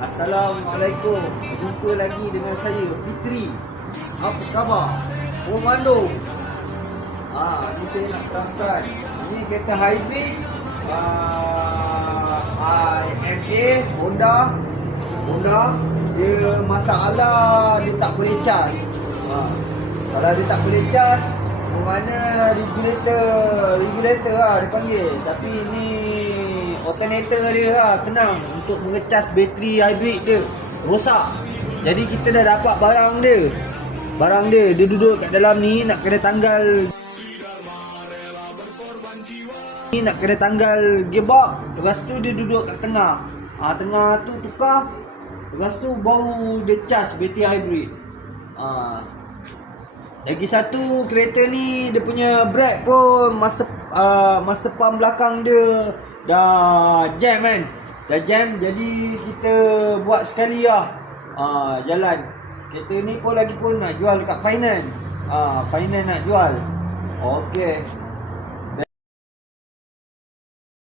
Assalamualaikum. Jumpa lagi dengan saya Fitri. Apa khabar? Komando. Ni saya nak terangkan. Ini kereta hybrid IMA Honda. Dia masalah dia tak boleh charge. Kalau dia tak boleh charge, mana regulator dia panggil. Tapi ni alternator dia senang untuk mengecas bateri hybrid dia. Rosak. Jadi kita dah dapat barang dia duduk kat dalam ni, nak kena tanggal gearbox. Lepas tu dia duduk kat tengah. Tengah tu tukar. Lepas tu baru dia charge bateri hybrid. Lagi satu, kereta ni dia punya brake pun master pump belakang dia dah jam kan. Dah jam, jadi kita buat sekali jalan. Kereta ni pun lagi pun nak jual dekat finance. Finance nak jual. Okey.